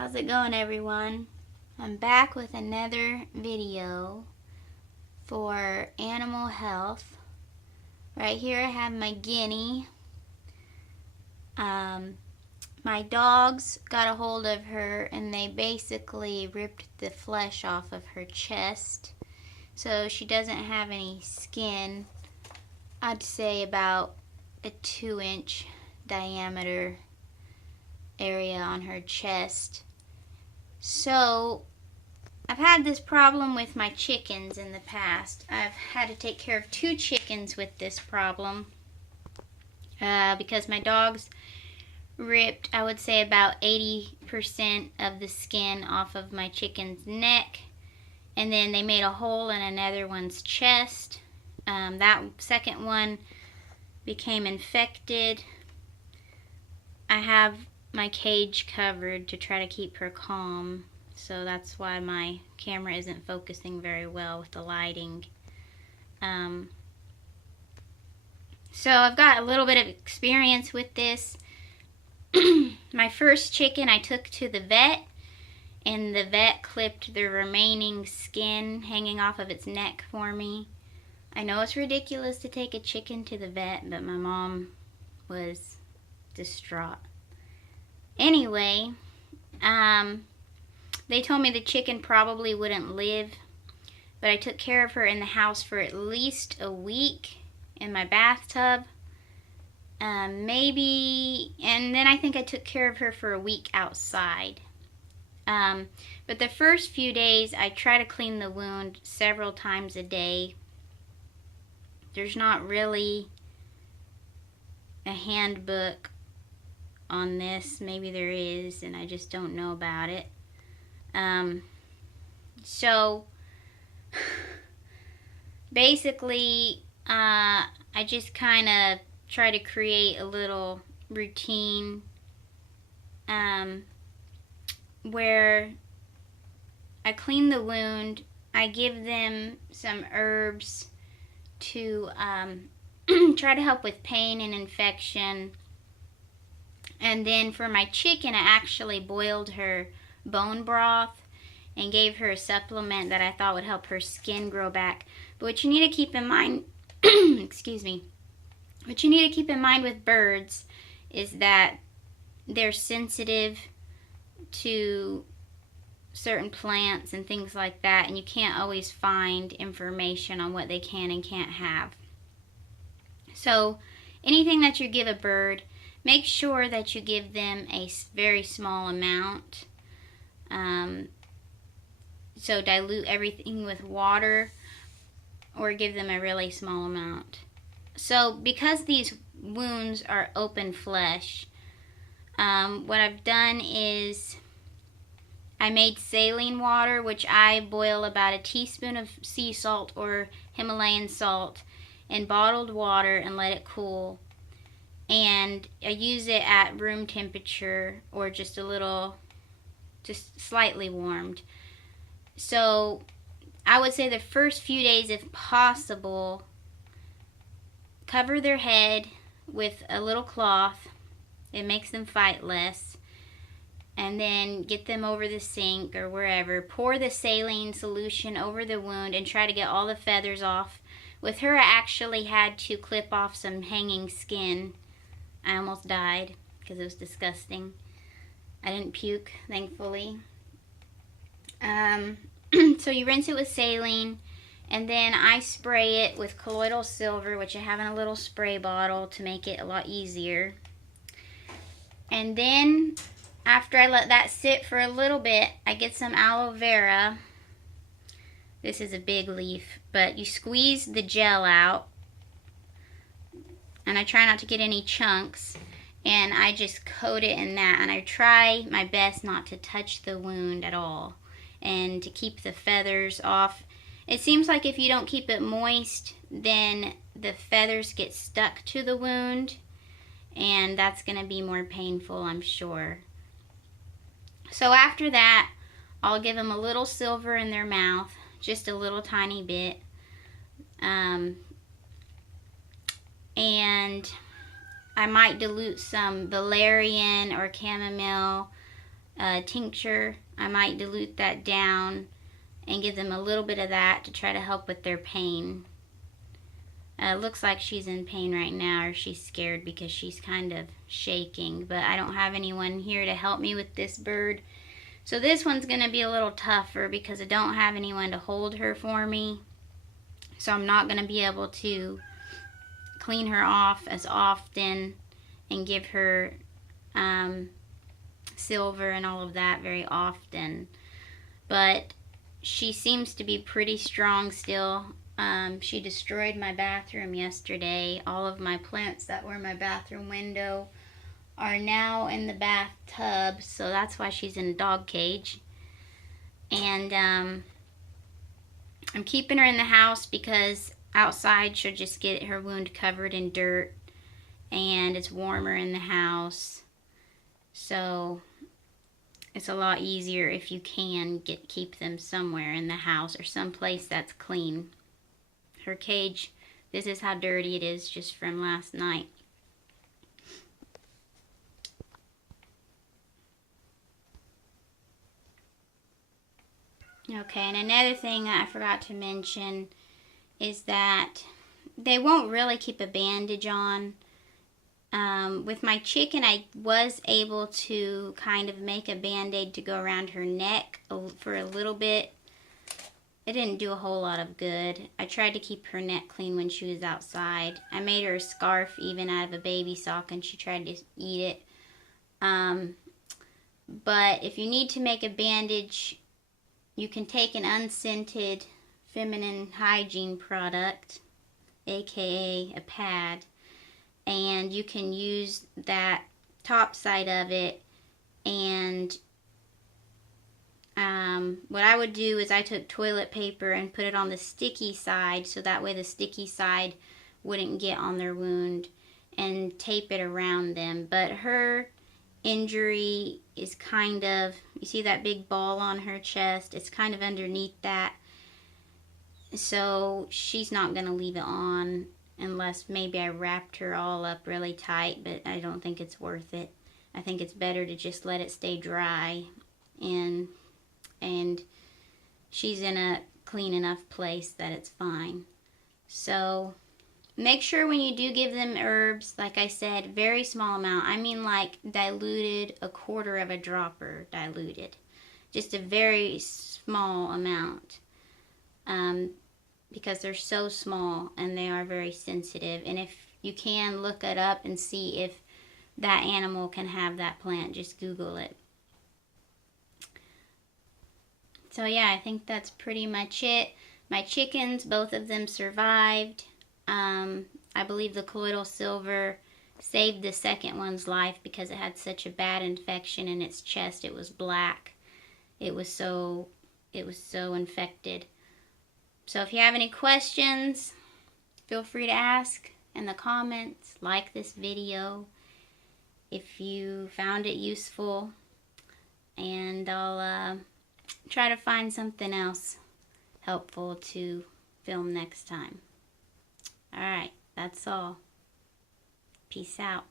How's it going, everyone? I'm back with another video for animal health. Right here I have my guinea. My dogs got a hold of her and they basically ripped the flesh off of her chest. So she doesn't have any skin. I'd say about a 2-inch diameter area on her chest. So I've had this problem with my chickens in the past. I've had to take care of 2 chickens with this problem because my dogs ripped, I would say, about 80% of the skin off of my chicken's neck, and then they made a hole in another one's chest. That second one became infected. I have my cage covered to try to keep her calm, so that's why my camera isn't focusing very well with the lighting. So I've got a little bit of experience with this. My first chicken I took to the vet, and the vet clipped the remaining skin hanging off of its neck for me. I know it's ridiculous to take a chicken to the vet, but my mom was distraught. Anyway, they told me the chicken probably wouldn't live, but I took care of her in the house for at least a week in my bathtub. Maybe, and then I think I took care of her for a week outside. But the first few days I try to clean the wound several times a day. There's not really a handbook on this. Maybe there is and I just don't know about it. So basically I just kind of try to create a little routine where I clean the wound. I give them some herbs to try to help with pain and infection. And then for my chicken, I actually boiled her bone broth and gave her a supplement that I thought would help her skin grow back. But what you need to keep in mind, excuse me, what you need to keep in mind with birds is that they're sensitive to certain plants and things like that, and you can't always find information on what they can and can't have. So anything that you give a bird, make sure that you give them a very small amount. So dilute everything with water or give them a really small amount. So because these wounds are open flesh, what I've done is I made saline water, which I boil about a teaspoon of sea salt or Himalayan salt in bottled water and let it cool. And I use it at room temperature or just a little, just slightly warmed. So I would say the first few days, if possible, cover their head with a little cloth. It makes them fight less. And then get them over the sink or wherever. Pour the saline solution over the wound and try to get all the feathers off. With her, I actually had to clip off some hanging skin. I almost died because it was disgusting. I didn't puke, thankfully. So you rinse it with saline, and then I spray it with colloidal silver, which I have in a little spray bottle to make it a lot easier. And then after I let that sit for a little bit, I get some aloe vera. This is a big leaf, but you squeeze the gel out, and I try not to get any chunks, and I just coat it in that, and I try my best not to touch the wound at all and to keep the feathers off. It seems like if you don't keep it moist, then the feathers get stuck to the wound, and that's going to be more painful, I'm sure. So after that, I'll give them a little silver in their mouth, just a little tiny bit. And I might dilute some valerian or chamomile tincture. I might dilute that down and give them a little bit of that to try to help with their pain. Looks like she's in pain right now, or she's scared because she's kind of shaking, but I don't have anyone here to help me with this bird. So this one's going to be a little tougher because I don't have anyone to hold her for me. So I'm not going to be able to clean her off as often and give her silver and all of that very often. But she seems to be pretty strong still. She destroyed my bathroom yesterday. All of my plants that were in my bathroom window are now in the bathtub, so that's why she's in a dog cage. And I'm keeping her in the house because outside she'll just get her wound covered in dirt, and it's warmer in the house. So it's a lot easier if you can keep them somewhere in the house or someplace that's clean. Her cage, this is how dirty it is just from last night. Okay, and another thing I forgot to mention is that they won't really keep a bandage on. With my chicken, I was able to kind of make a band-aid to go around her neck for a little bit. It didn't do a whole lot of good. I tried to keep her neck clean when she was outside. I made her a scarf even out of a baby sock, and she tried to eat it. But if you need to make a bandage, you can take an unscented feminine hygiene product, aka a pad, and you can use that top side of it. And what I would do is I took toilet paper and put it on the sticky side, so that way the sticky side wouldn't get on their wound, and tape it around them. But her injury is kind of, you see that big ball on her chest? It's kind of underneath that. So she's not going to leave it on unless maybe I wrapped her all up really tight, but I don't think it's worth it. I think it's better to just let it stay dry, and she's in a clean enough place that it's fine. So make sure when you do give them herbs, like I said, very small amount. I mean like diluted, a quarter of a dropper diluted. Just a very small amount. Because they're so small and they are very sensitive. And if you can, look it up and see if that animal can have that plant. Just Google it. So yeah, I think that's pretty much it. My chickens, both of them survived. I believe the colloidal silver saved the second one's life because it had such a bad infection in its chest. It was black. It was so infected. So if you have any questions, feel free to ask in the comments. Like this video if you found it useful, and I'll try to find something else helpful to film next time. Alright, that's all. Peace out.